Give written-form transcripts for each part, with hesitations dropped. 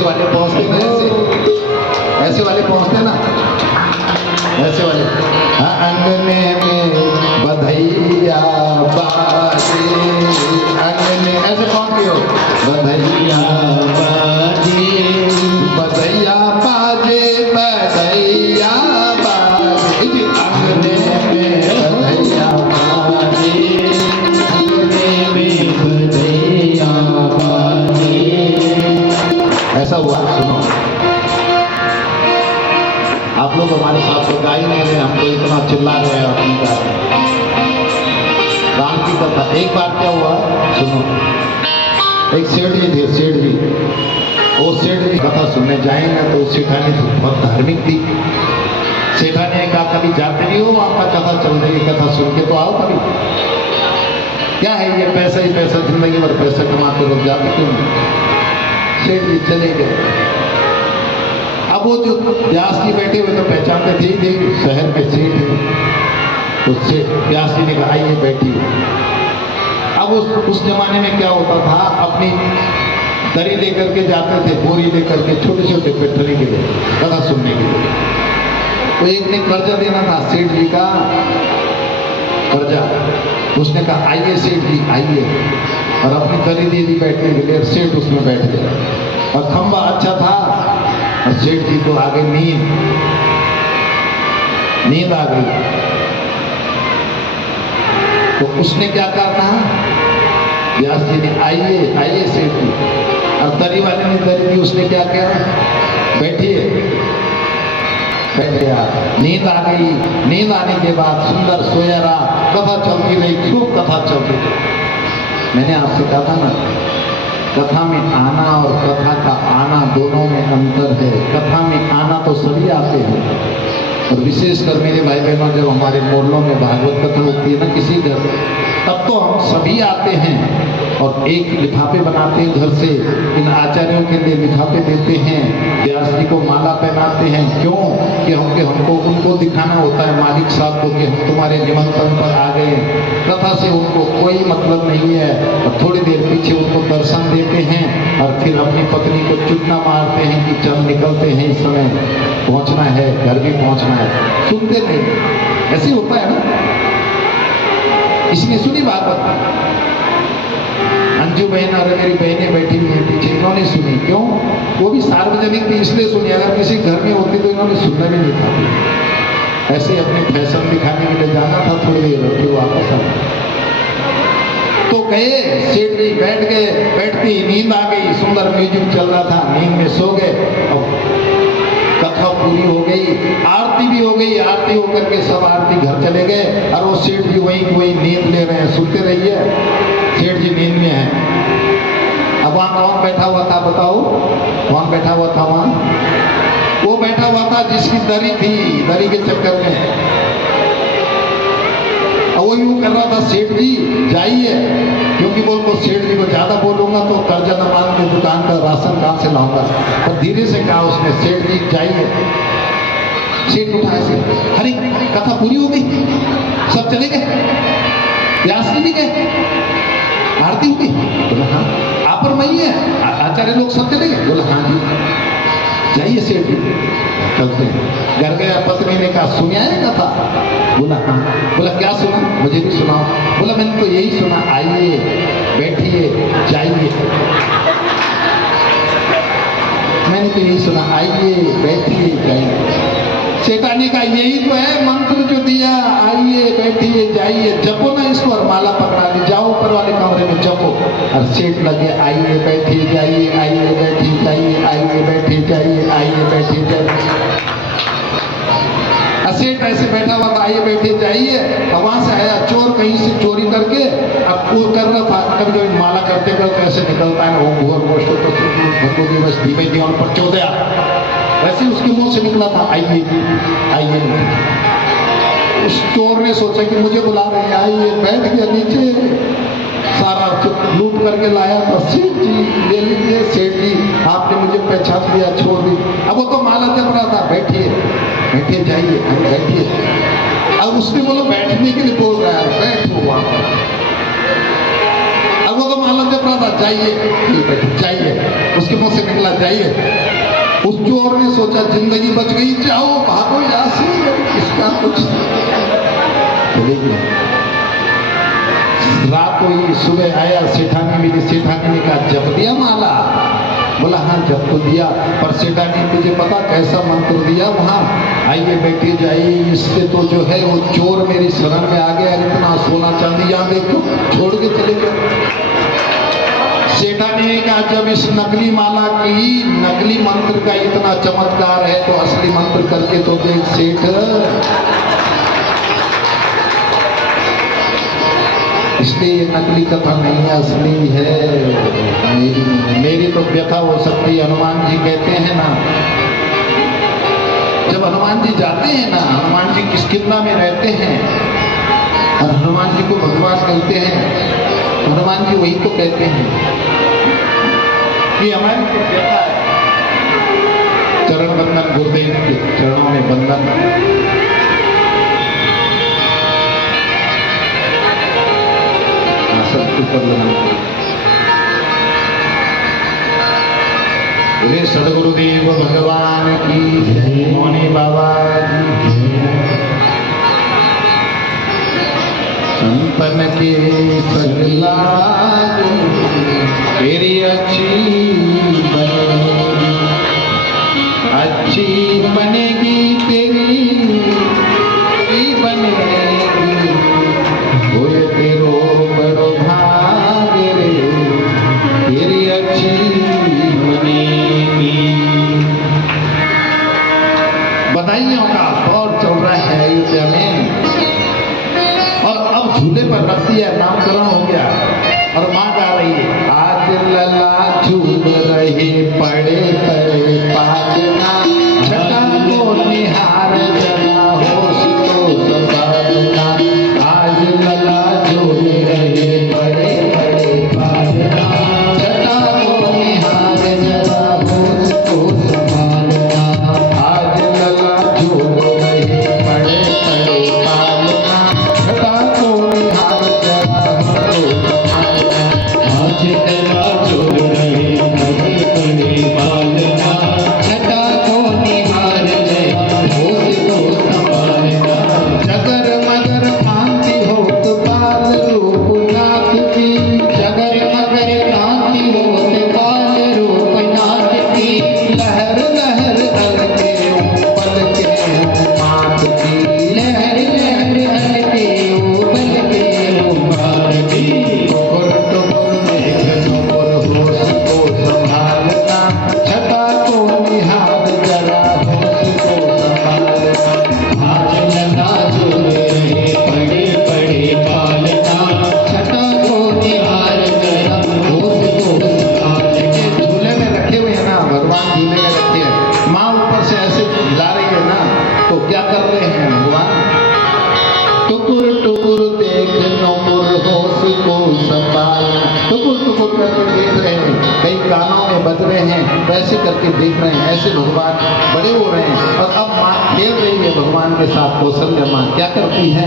ऐसे वाले पहुंचते ना, ऐसे वाले पहुंचते ना, ऐसे वाले। हाँ, अंगने में बधैया बाजे, अंगने ऐसे पहुंच गए हो, बधैया बाजे, बधैया बाजे, बधैया बाजे, अंगने में बधैया बाजे, अंगने में बधैया बाजे। ऐसा हुआ। सुनो, आप लोग हमारे साथ तो गा ही नहीं रहे, हम तो इतना चिल्ला रहे हैं अपनी बात। राम की कथा। एक बार क्या हुआ, सुनो, एक सेठ जी थे, सेठ जी, वो सेठ जी कथा सुनने जाएंगे तो सेठानी तो बहुत धार्मिक थी। सेठानी ने कहा कभी जाते नहीं हो, आपका कथा चल रही है, कथा सुन के तो आओ कभी। क्या है ये, पैसा ही पैसा, जिंदगी भर पैसा कमाते लोग, जाते क्यों नहीं। सेठ जी चले गए। अब वो जो व्यास जी बैठे हुए तो पहचानते थे ही, शहर में सेठ है, तो व्यास जी ने कहा आइए बैठिए। अब उस जमाने में क्या होता था, अपनी दरी लेकर के जाते थे, बोरी लेकर के, छोटे छोटे बैठने के लिए, कथा सुनने के लिए। तो एक ने कर्जा देना था सेठ जी का, कर्जा। उसने कहा आइए सेठ जी आइए, और अपनी दरी दे दी बैठने के लिए। सेठ उसमें बैठ गया, और खंबा अच्छा था, और सेठ जी को आ गई नींद आ गई। तो उसने क्या कहा था, व्यास जी ने आइए आइए सेठ जी, और दरी वाले ने दरी दी, उसने क्या किया, बैठिए, बैठ गया। नींद आ गई। नींद आने के बाद सुंदर सोया रहा, कथा चलती रही, खूब कथा चलती रही। मैंने आपसे कहा था ना, कथा में आना और कथा का आना दोनों में अंतर है। कथा में आना तो सभी आते हैं, और विशेषकर मेरे भाई बहनों, जब हमारे मोहल्लों में भागवत कथा होती है ना किसी घर, तब तो हम सभी आते हैं और एक लिफाफे बनाते हैं घर से, इन आचार्यों के लिए लिफाफे देते हैं, व्यास जी को माला पहनाते हैं। क्यों कि हमको उनको दिखाना होता है मालिक साहब को कि हम तुम्हारे निमंत्रण पर आ गए। कथा से उनको कोई मतलब नहीं है, और थोड़ी देर पीछे उनको दर्शन देते हैं, और फिर अपनी पत्नी को चुटना मारते हैं कि चल निकलते हैं, इस समय पहुंचना है, घर भी पहुंचना है। सुनते नहीं, ऐसे होता है ना। इसने सुनी बात, अंजू बहन और मेरी बहनें बैठी हुई हैं पीछे, इन्होंने सुनी। क्यों, वो भी सार्वजनिक थी इसलिए सुनी, अगर किसी घर में होती तो इन्होंने सुनना भी नहीं था। ऐसे अपने फैशन दिखाने के लिए जाना था, थोड़ी देर फिर वापस आ तो गए। सेठ जी बैठ गए, बैठती नींद आ गई, सुंदर म्यूजिक चल रहा था, नींद में सो गए। और कथा पूरी हो गई, आरती भी हो गई। आरती होकर के सब आरती घर चले गए, और वो सेठ जी वही नींद ले रहे हैं। सुनते रहिए, सेठ जी नींद में है। अब वहां कौन बैठा हुआ था बताओ, कौन बैठा हुआ था वहां? वो बैठा हुआ था जिसकी दरी थी, दरी के चक्कर में। वो यूं कर रहा था, सेठ जी जाइए, क्योंकि बोल सेठ जी को ज्यादा बोलूंगा तो कर्जा न मांग के दुकान का राशन कहां से लाऊंगा। तो धीरे से कहा उसने, सेठ जी जाइए। सेठ उठा ऐसे, अरे कथा पूरी हो गई, सब चले गए, व्यास जी भी गए, आरती हो गई। बोला हाँ, आप और मैं है, आचार्य लोग सब चले गए। बोला हाँ जी, जाइए सेठ जी, चलते हैं। घर गया, पत्नी ने कहा सुनिया है कथा? बोला हाँ। बोला क्या सुना, मुझे भी सुनाओ। बोला मैंने तो यही सुना, आइए बैठिए जाइए। मैंने तो यही सुना, आइए बैठिए जाइए। सेठानी का यही तो है मंत्र जो दिया, आइए बैठिए जाइए, जपो ना इसको, और माला पकड़ा ली, जाओ ऊपर वाले कमरे में जपो। और सेठ लगे, आइए बैठिए जाइए, आइए बैठिए जाइए, आइए बैठिए जाइए, आइए बैठिए जाइए। सेठ ऐसे बैठा हुआ था, आइए बैठे जाइए। अब वहां से आया चोर, कहीं से चोरी करके, अब वो कर रहा था, कभी कभी माला करते करते ऐसे निकलता है ना, वो भगवती बस धीमे जीवन पर चौदया, वैसे उसके मुंह से निकला था, आइए आइए। उस चोर ने सोचा कि मुझे बुला रहे हैं, आइए, बैठ गया नीचे, सारा लूट करके लाया था। सेठ जी ले लीजिए, सेठ जी आपने मुझे पहचान लिया, छोड़ दी। अब वो तो माला जप रहा था, बैठिए बैठिए जाइए, बैठिए। अब उसने बोलो बैठने के लिए बोल रहा है, बैठो वहां। अब वो तो माला जप रहा था, जाइए जाइए, उसके मुंह से निकला जाइए। जाइए। उस चोर ने सोचा जिंदगी बच गई, जाओ भागो यहाँ से, इसका कुछ चले गए। रात हुई, सुबह आया, सेठानी मिली, सेठानी ने कहा जप दिया माला? बोला हाँ जप तो दिया, पर सेठानी तुझे पता कैसा मंत्र दिया? वहाँ आइए बैठे जाइए, इससे तो जो है वो चोर मेरी शरण में आ गया, इतना सोना चांदी यहाँ देखो, छोड़ के चले गए। सेठानी ने कहा जब इस नकली माला की नकली मंत्र का इतना चमत्कार है तो असली मंत्र करके तो देख सेठ। इसलिए ये नकली कथा नहीं है, असली है। मेरी तो व्यथा हो सकती है। हनुमान जी कहते हैं ना, जब हनुमान जी जाते हैं ना, हनुमान जी किष्किंधा में रहते हैं और हनुमान जी को भगवान कहते हैं, हनुमान जी वही तो कहते हैं कि हमारी तो व्यथा है। चरण बंदन, गुरुदेव के चरणों में बंदन। ऊपर लगाना। बोले सदगुरुदेव भगवान की जय, मौनी बाबा की जय। संतन के सगला तेरी अच्छी बनेगी तेरी बनेगी, होए तेरो बड़ो भाग्य रे, तेरी अच्छी बनेगी। बधाइयों का दौर चल रहा है अयोध्या में, और अब झूले पर रख दिया, नामकरण हो गया और मां गा रही है, आज लला झूल रहे पड़े पड़े पाजना, छटा को निहार जना होश तो संभालना। आज लला झूल रहे पड़े पड़े पाजना, छटा को निहार जना होश तो संभालना। आज लला झूल रहे पड़े पड़े पालना, छटा को निहार जना होश तो संभालना। आज लला झूल रहे पड़े पड़े पालना, छटा को निहार जना होश तो संभालना। जगर मगर कांति होत बाल रूप नाथ की, जगर मगर कांति होत बाल रूप नाथ की, लहर लहर हलके पलके मात की, लहर लहर हलके पलके मात की। टुकुर टुकुर देख नूर होश को संभालना, छटा को निहार जरा होश को संभालना। आज लला झूल रहे पड़े पड़े पालना, छटा को निहार जरा होश को संभालना। झूले में रखे हुए हैं ना भगवान, झूले में रखे हैं, माँ ऊपर से ऐसे हिला रही है ना, तो क्या कर रहे हैं भगवान? टुकुर टुकुर देख नूर होश को संभालना, टुकुर टुकुर करके देख रहे हैं, कई कानों में बज रहे हैं, वैसे करके देख रहे हैं, ऐसे भगवान बड़े हो रहे हैं। और अब माँ खेल रही है भगवान के साथ। कौशल्या माँ क्या करती है?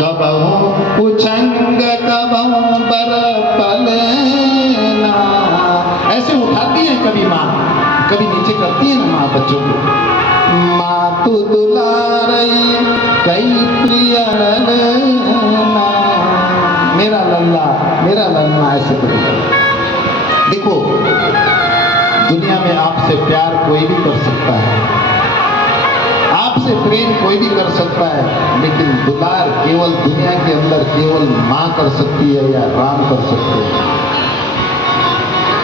कबहू उछंग कबहू बर पलना, ऐसे उठाती है कभी माँ, कभी नीचे करती है ना माँ बच्चों को। माँ तू दुलारई कई प्रिय ललना, मेरा लल्ला ऐसे करेगा। देखो दुनिया में आपसे प्यार कोई भी कर सकता है, आपसे प्रेम कोई भी कर सकता है, लेकिन दुलार केवल दुनिया के अंदर केवल माँ कर सकती है या राम कर सकते हैं।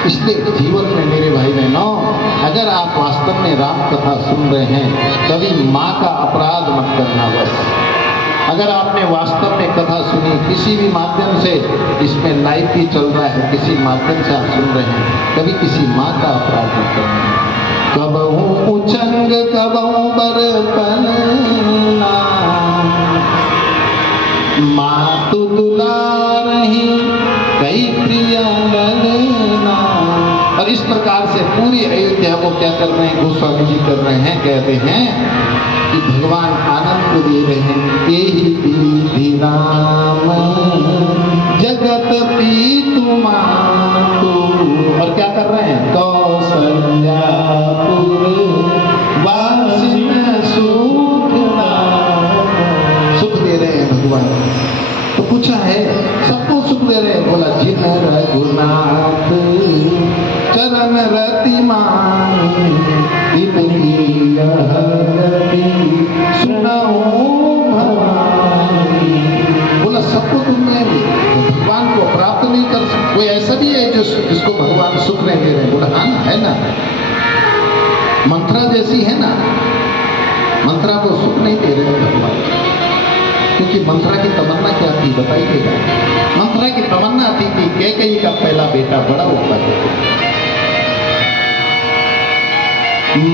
इसलिए जीवन में मेरे भाई बहनों, अगर आप वास्तव में राम कथा सुन रहे हैं, कभी माँ का अपराध मत करना बस। अगर आपने वास्तव में कथा सुनी किसी भी माध्यम से, इसमें लाइव भी चल रहा है, किसी माध्यम से आप सुन रहे हैं, कभी किसी माँ का अपराध मत करना। कबहू उछंग कबहू बर पलना, माँ तू दुलारही कई प्रिया ललना। और इस प्रकार से पूरी अयोध्या को क्या कर रहे हैं? गोस्वामी जी कर रहे हैं, कहते हैं कि भगवान आनंद दे रहे हैं। एहि विधि राम जगत पीतु मातु, और क्या कर रहे हैं? कौशल्या नाथ चरण रति मानी इनकी यह गति सुनाओ भवानी। बोला सबको दुनिया में भगवान को प्राप्त नहीं कर सकते। कोई ऐसा भी है जो जिसको भगवान सुख नहीं दे रहे? बोला हाँ ना, है ना। मंत्रा जैसी है ना, मंत्रा को सुख नहीं दे रहे भगवान, क्योंकि मंत्रा की तमन्ना क्या थी बताइएगा? मंत्रा की तमन्ना थी कि कैकेयी का पहला बेटा बड़ा होता है।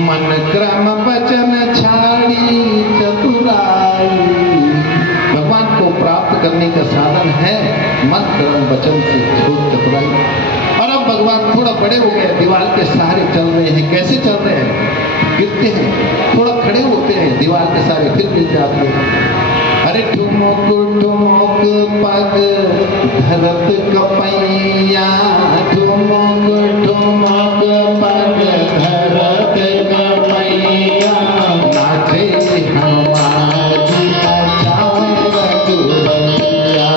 मन क्रम वचन छाड़ी चतुराई, भगवान को प्राप्त करने का साधन है मन क्रम वचन से चतुराई। और अब भगवान थोड़ा बड़े हो गए, दीवार के सहारे चल रहे हैं। कैसे चल रहे हैं? गिरते हैं, थोड़ा खड़े होते हैं, दीवार के सहारे फिर गिर जाते हैं। अरे ठुमक ठुमक पग धरत कपैया, ठुमक ठुमक पग धरत कपैया, नाचे हनुमान जी नचावे रघुवैया,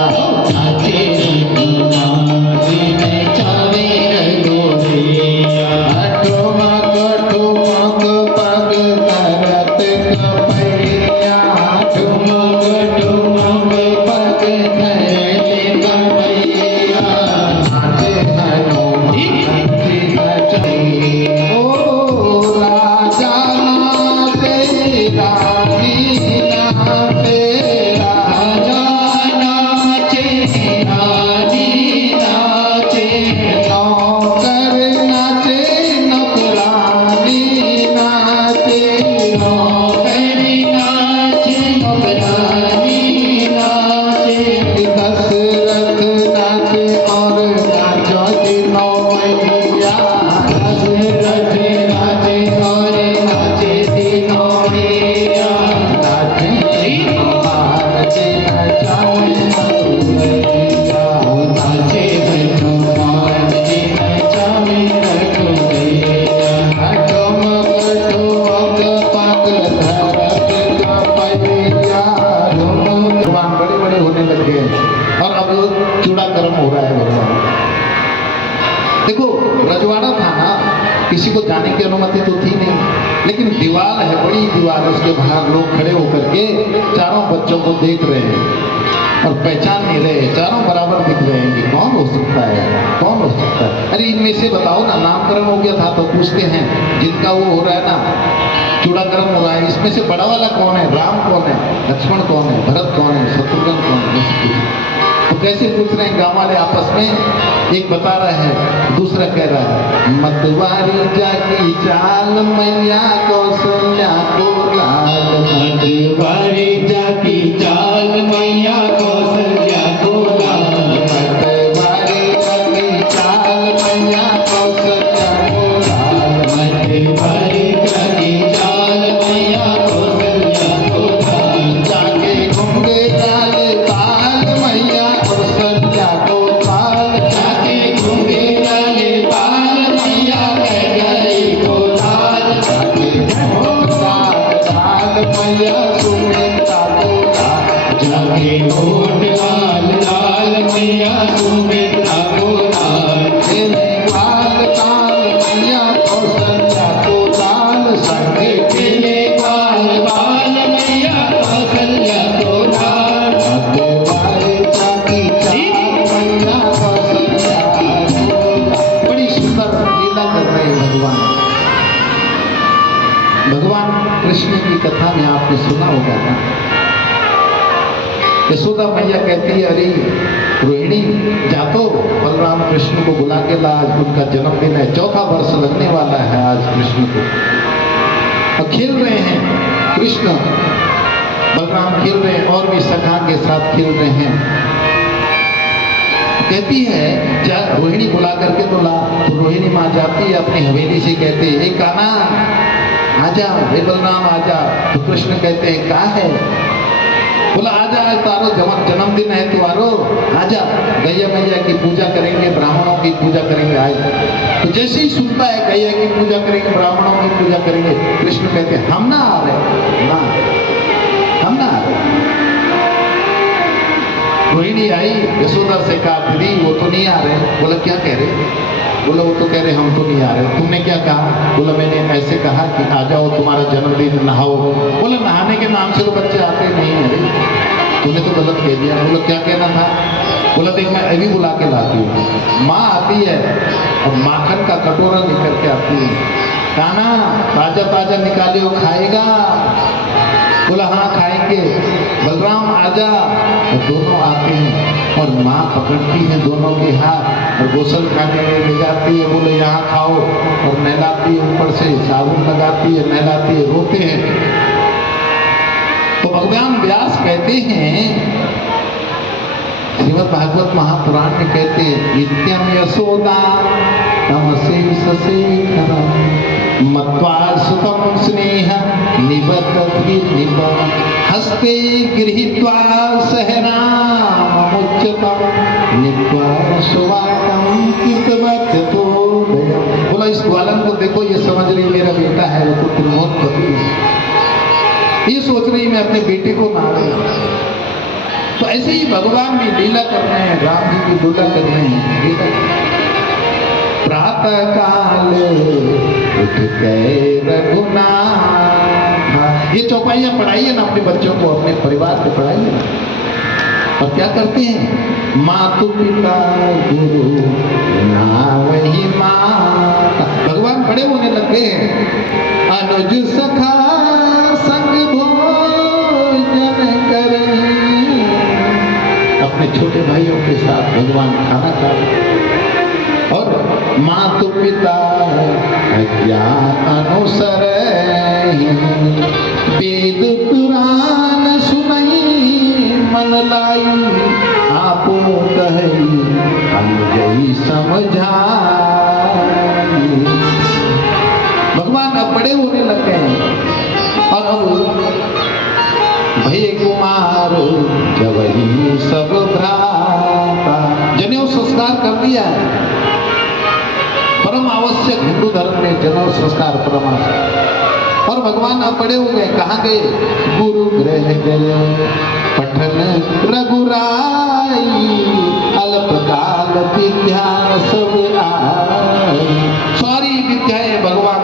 नाचे हनुमान जी नचावे रघुवैया। ठुमक ठुमक पग धरत कपैया, ठुमक ठुमक पग धरत कपैया, नाचे हनुमान जी नचावे। ओ राजा नाचे रानी नाचे, राजा नाचे रानी नाचे, नौकर नाचे नौकरानी नाचे, नौकर नाचे नौकरानी नाचे, दशरथ नाचे और नाचो तीनों मैया, दशरथ नाचे और नाचे तीनों मैया, नाचे हनुमान जी नचावे रघुवैया, नाचे हनुमान जी नचावे रघुवैया। ठुमक ठुमक पग धरत कपैया, भगवान बड़े बड़े होने लग गए और अब चूड़ा कर्म हो रहा है भगवान। देखो रजवाड़ा था ना, किसी को जाने की अनुमति तो थी नहीं, लेकिन दीवार है, बड़ी दीवार, उसके बाहर लोग खड़े होकर के चारों बच्चों को देख रहे हैं और पहचान नहीं रहे, चारों बराबर दिख रहे हैं कि कौन हो सकता है, कौन हो सकता है। अरे इनमें से बताओ ना, नामकरण हो गया था तो पूछते हैं, जिनका वो हो रहा है ना चूड़ाकरण हो रहा है, इसमें से बड़ा वाला कौन है? राम कौन है? लक्ष्मण कौन है? भरत कौन है? शत्रुघ्न कौन है? तो कैसे पूछ रहे हैं गांव वाले आपस में? एक बता रहा है, दूसरा कह रहा है, मतवारी जाकी चाल मैया कौशल्या को लाल, मतवारी जाकी चाल मैया कौशल्या को लाल, मतवारी जाकी चाल मैया कौशल्या को लाल, मतवारी जाकी चाल मैया कौशल्या को लाल, जाके घूंघे लाल बाल मैया कौशल्या को लाल, जाके घूंघे लाल बाल मैया कैकेयी को लाल, जाके लाल मैया सुमित्रा को लाल, जाके होठ लाल लाल मैया सुमित्रा को लाल, लाल काल मैया कौशल्या को लाल, संगे खेले बाल बाल मैया कौशल्या को लाल, मतवारी जाकी चाल मैया कौशल्या को लाल। बड़ी सुंदर लीला कर रहे हैं भगवान। भगवान कृष्ण की कथा में आपने सुना होगा ना, यशोदा मैया कहती है, अरे रोहिणी जा तो बलराम कृष्ण को बुला के ला, आज उनका जन्मदिन है, चौथा वर्ष लगने वाला है आज कृष्ण को। और खेल रहे हैं कृष्ण बलराम, खेल रहे हैं और भी सखा के साथ खेल रहे हैं। कहती है जा रोहिणी बुला करके तो ला। तो रोहिणी माँ जाती है अपनी हवेली से, कहते हैं कान्हा आजा, हे बलराम आजा। तो कृष्ण कहते हैं कहा है? बोला आजा, आज तारो जन्मदिन है तुम्हारो, आजा, गैया मैया की पूजा करेंगे, ब्राह्मणों की पूजा करेंगे आज। तो जैसे ही सुनता है गैया की पूजा करेंगे, ब्राह्मणों की पूजा करेंगे, कृष्ण कहते हैं हम ना आ रहे, ना हम ना आ रहे। रोहिणी आई, यशोदा से कहा दीदी वो तो नहीं आ रहे। बोला क्या कह रहे? बोला वो तो कह रहे हम तो नहीं आ रहे। तुमने क्या कहा? बोला मैंने ऐसे कहा कि आ जाओ तुम्हारा जन्मदिन नहाओ। बोला नहाने के नाम से तो बच्चे आते नहीं है। अरे तुमने तो गलत कह दिया। बोला क्या कहना था? बोला देख मैं अभी बुला के लाती हूँ। माँ आती है और माखन का कटोरा लेकर के आती है। काना ताजा ताजा निकाले हो, खाएगा? बोला हाँ खाएंगे। बलराम आजा। और दोनों आते हैं और माँ पकड़ती है दोनों के हाथ और गोसल खाने में ले जाती है। बोले यहाँ खाओ, और नहलाती है, ऊपर से साबुन लगाती है, नहलाती है, रोते हैं। तो भगवान व्यास कहते हैं, श्रीमद् भागवत महापुराण में कहते हैं, नित्यम यशोदा तमसे ससेखरा मत्वा सुतम स्नेह निबद्धति निब हस्ते गृहीत्वा सहनामुच्यतम नीत्वा सुवाकम कृतवत्यतो। बोला इस ग्वालन को देखो, ये समझ रही मेरा बेटा है, वो तो त्रिमूर्ति है, ये सोच रही मैं अपने बेटे को मार रही। तो ऐसे ही भगवान भी लीला कर रहे हैं, राम जी की लीला कर रहे हैं, लीला प्रातः काल उठ के रघुनाथ। ये चौपाइयाँ पढ़ाइए ना अपने बच्चों को, अपने परिवार को पढ़ाइए ना। और क्या करते हैं? मातु पिता गुरु ना वही माता। भगवान बड़े होने लग गए हैं। अनुज सखा संग भोजन करें। अपने छोटे भाइयों के साथ भगवान खाना खा रहे। और मातु पिता ज्ञान अनुसर वेद पुराण सुनई मन लाई आपो कही अनुजई समझा। भगवान अब बड़े होने लग गए हैं और अब भय कुमार जब ही सब भ्राता। जनेऊ संस्कार कर दिया है, परम आवश्यक हिंदू धर्म में जनेऊ संस्कार परम आवश्यक। और भगवान अब बड़े हो गए, कहाँ गए? गुरु गृह गए पठन रघुराई अल्पकाल विद्या सब आई। सारी विद्याएं भगवान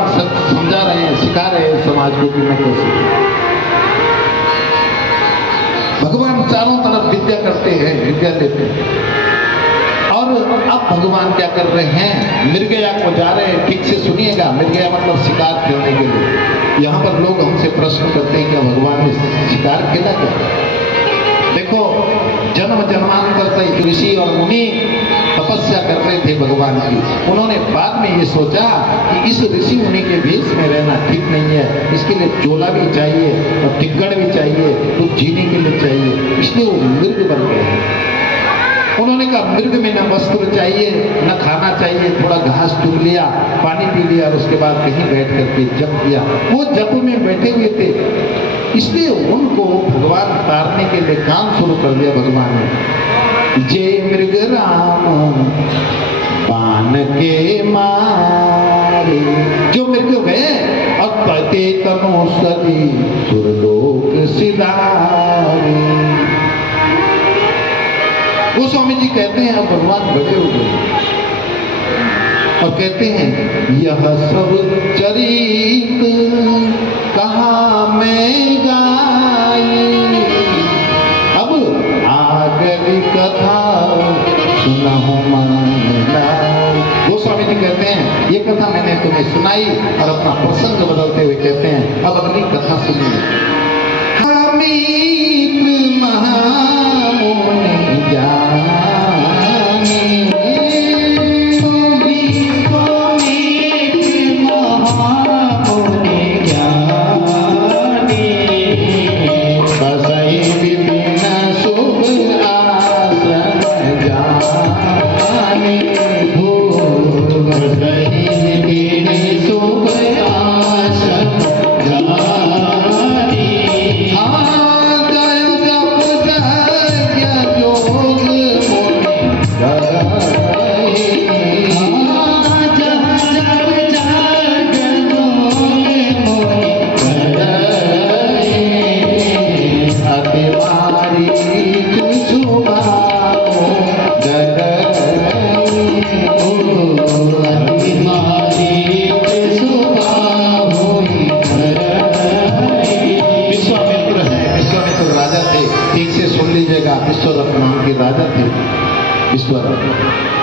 समझा रहे हैं, सिखा रहे हैं समाज को कि मैं कैसे। भगवान चारों तरफ विद्या करते हैं, विद्या देते हैं। और अब भगवान क्या कर रहे हैं? मृगया को जा रहे हैं। ठीक से सुनिएगा, मृगया मतलब शिकार खेलने के लिए। यहाँ पर लोग हमसे प्रश्न करते हैं क्या भगवान ने शिकार खेला क्या? देखो जन्म जन्मांतर से ऋषि और मुनि तपस्या कर रहे थे भगवान की। उन्होंने बाद में ये सोचा कि इस ऋषि मुनि के भेष में रहना ठीक नहीं है, इसके लिए चोला भी चाहिए और टिक्कड़ भी चाहिए, कुछ जीने के लिए चाहिए, इसलिए वो मृग बन गए हैं। उन्होंने कहा मृग में न वस्त्र चाहिए न खाना चाहिए, थोड़ा घास चुग लिया, पानी पी लिया और उसके बाद कहीं बैठ करके जप किया। वो जप में बैठे हुए थे, इसलिए उनको भगवान तारने के लिए काम शुरू कर दिया भगवान ने। जय मृग राम बाण के मारे। जो मृग गए और पते तनो सदी सुरलोक सिधारे। वो स्वामी जी कहते हैं अब भगवान बड़े हो गए और कहते हैं यह सब चरित कहाँ मैं गाई। अब आगली कथा सुनहु मन लाई। वो स्वामी जी कहते हैं ये कथा मैंने तुम्हें सुनाई और अपना प्रसंग बदलते हुए कहते हैं अब अगली कथा सुनिए। God विश्वरथ नाम के राजा थे। विश्वरथ